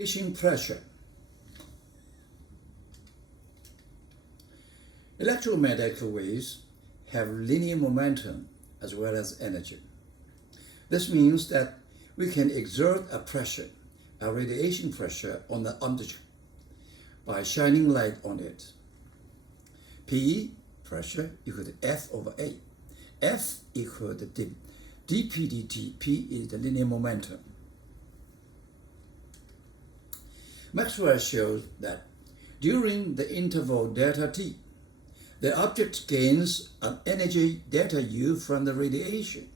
Radiation pressure. Electromagnetic waves have linear momentum as well as energy. This means that we can exert a pressure, a radiation pressure on the object by shining light on it. P, pressure, equal to F over A. F equal to dp dt. P is the linear momentum. Maxwell shows that during the interval delta t, the object gains an energy delta U from the radiation.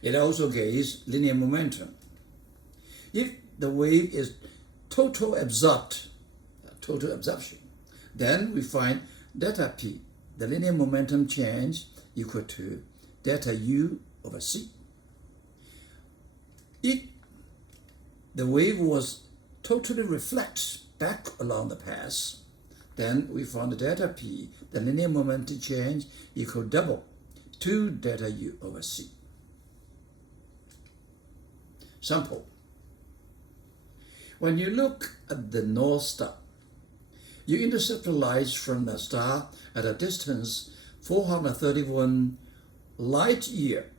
It also gains linear momentum. If the wave is total absorption, then we find delta P, the linear momentum change, equal to delta U over C. If the wave was totally reflects back along the path, then we found the delta P, the linear momentum change, equal double to delta U over C. Sample. When you look at the North Star, you intercept the light from the star at a distance 431 light year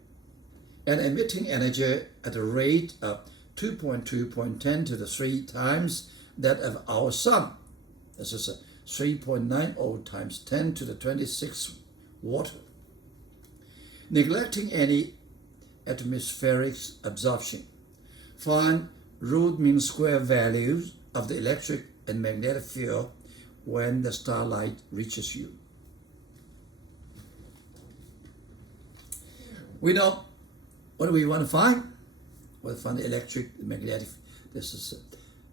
and emitting energy at a rate of 2.2.10 to the 3 times that of our sun. This is 3.90 times 10 to the 26 watt. Neglecting any atmospheric absorption, find root mean square values of the electric and magnetic field when the starlight reaches you. We know what do we want to find? We'll find the electric, the magnetic. This is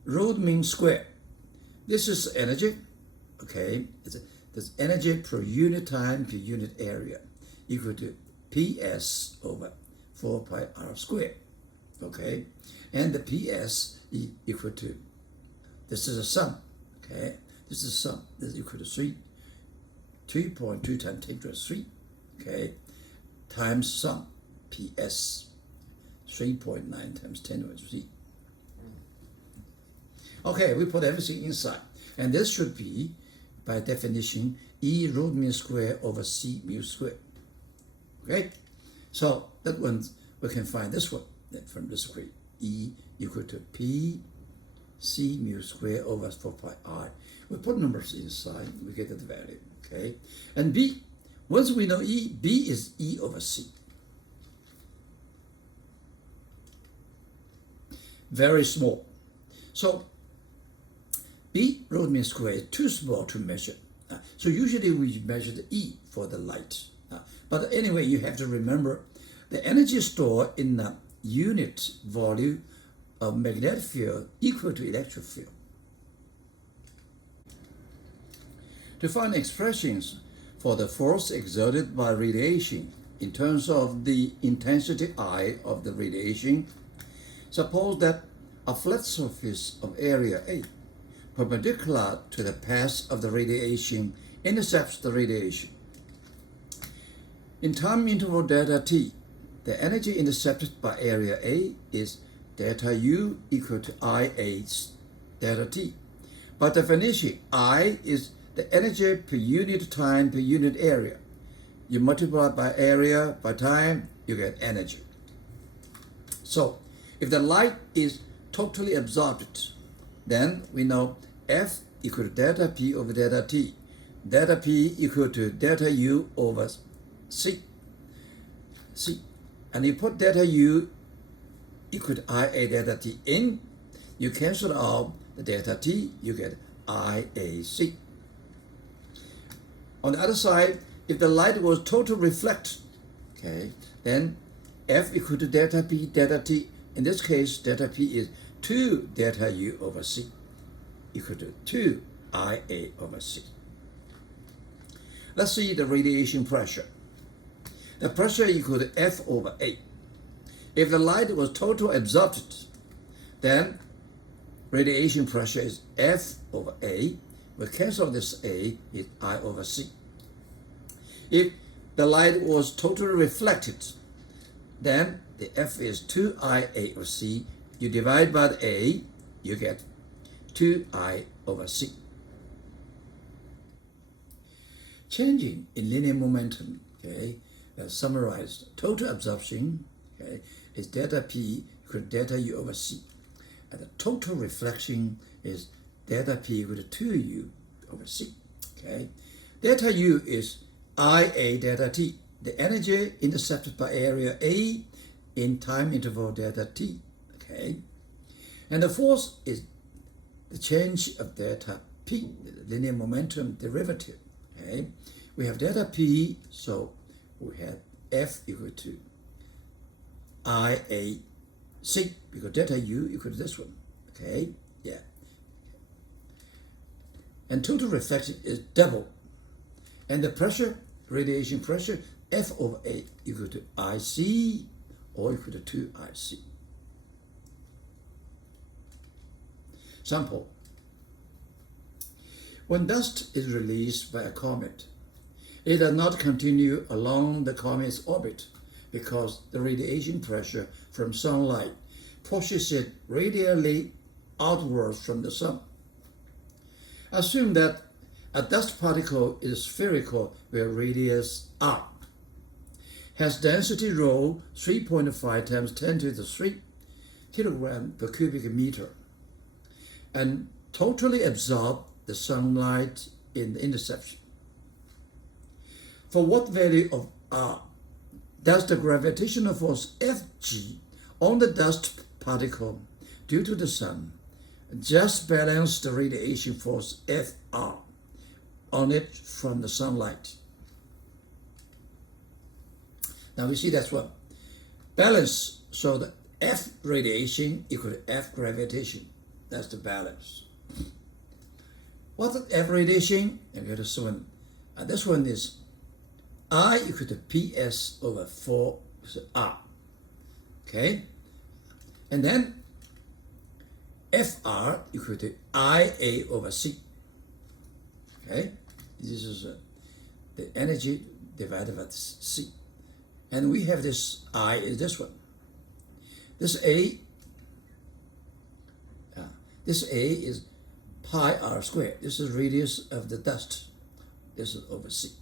root mean square. This is energy, okay? This energy per unit time per unit area equal to PS over 4 pi r squared, okay? And the PS equal to, this is a sum, okay? This is a sum. This is equal to 3.2 times 10 to the 3, okay? Times sum, PS. 3.9 times 10 over 3. Okay, we put everything inside. And this should be, by definition, E root mean square over C mu square. Okay? So that one, we can find this one from this equation. E equal to P C mu square over 4 pi R. We put numbers inside, we get the value. Okay? And B, once we know E, B is E over C. Very small. So B root mean square is too small to measure. So usually we measure the E for the light. But anyway, you have to remember the energy stored in the unit volume of magnetic field equal to electric field. To find expressions for the force exerted by radiation in terms of the intensity I of the radiation, suppose that a flat surface of area A, perpendicular to the path of the radiation, intercepts the radiation. In time interval delta t, the energy intercepted by area A is delta U equal to IA delta t. By definition, I is the energy per unit time per unit area. You multiply by area, by time, you get energy. So, if the light is totally absorbed, then we know F equal to delta P over delta T. Delta P equal to delta U over C. And you put delta U equal to IA delta T in, you cancel out the delta T, you get IAC. On the other side, if the light was total reflect, okay, then F equal to delta P delta T. In this case, delta P is 2 delta U over C equal to 2 IA over C. Let's see the radiation pressure. The pressure equal to F over A. If the light was total absorbed, then radiation pressure is F over A. We cancel this A, is I over C. If the light was totally reflected, then the F is 2IA over C. You divide by the A, you get 2I over c. Changing in linear momentum, okay, summarized, total absorption, okay, is delta P equal to delta U over C. And the total reflection is delta P equal to 2U over C, okay. Delta U is IA delta T, the energy intercepted by area A in time interval delta T, okay. And the force is the change of delta P, the linear momentum derivative, okay. We have delta P, so we have F equal to IA C, because delta U equal to this one, okay, yeah. And total reflection is double. And the pressure, radiation pressure, F over A equal to IC or equal to 2IC. Sample. When dust is released by a comet, it does not continue along the comet's orbit because the radiation pressure from sunlight pushes it radially outward from the sun. Assume that a dust particle is spherical with radius r, has density rho 3.5 times 10 to the 3 kilogram per cubic meter, and totally absorb the sunlight in the interception. For what value of r does the gravitational force Fg on the dust particle due to the sun just balance the radiation force Fr on it from the sunlight? Now we see that's what balance, so the F radiation equal to F gravitation. That's the balance. What's the F radiation? And this one. This one is I equal to PS over 4 R. Okay? And then FR equal to IA over C. Okay? This is the energy divided by C. And we have this I is this one. This A is pi r squared. This is radius of the dust. This is over C.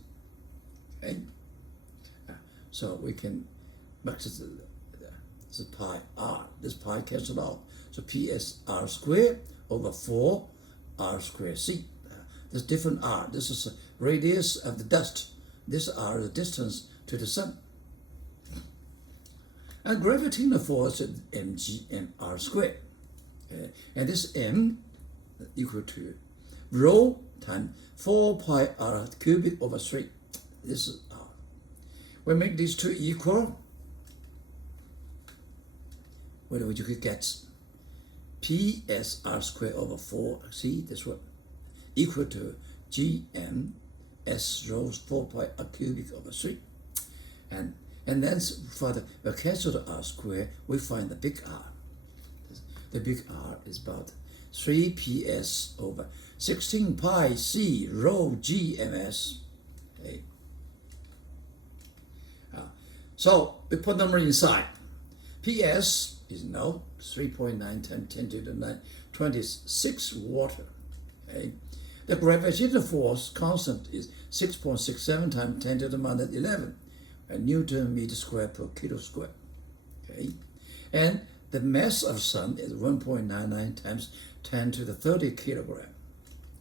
Okay? So we can this is pi r. This pi cancels out. So PS r squared over 4 r squared C. This different r. This is the radius of the dust. This r is the distance to the sun. And gravitational force is mg/r squared. And this m equal to rho times 4 pi r cubic over 3. This is r. We make these two equal. What would you get? PSR squared over 4, see this one, equal to GM S rho 4 pi r cubic over 3. And then for the cancel the r squared, we find the big R. The big R is about 3 PS over 16 pi C rho GMS. Okay. So we put number inside. PS is now 3.9 times 10 to the 26 water. Okay. The gravitational force constant is 6.67 times 10 to the minus 11 Newton meter square per kilo square. Okay. And the mass of sun is 1.99 times 10 to the 30 kilogram.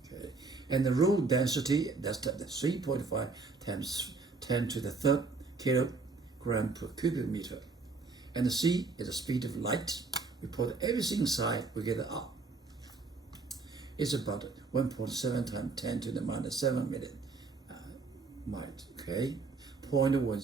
Okay. And the rule density, that's the 3.5 times 10 to the 3rd kilogram per cubic meter. And the C is the speed of light. We put everything inside, we get an R. It's about 1.7 times 10 to the minus 7 million might, okay? 0.1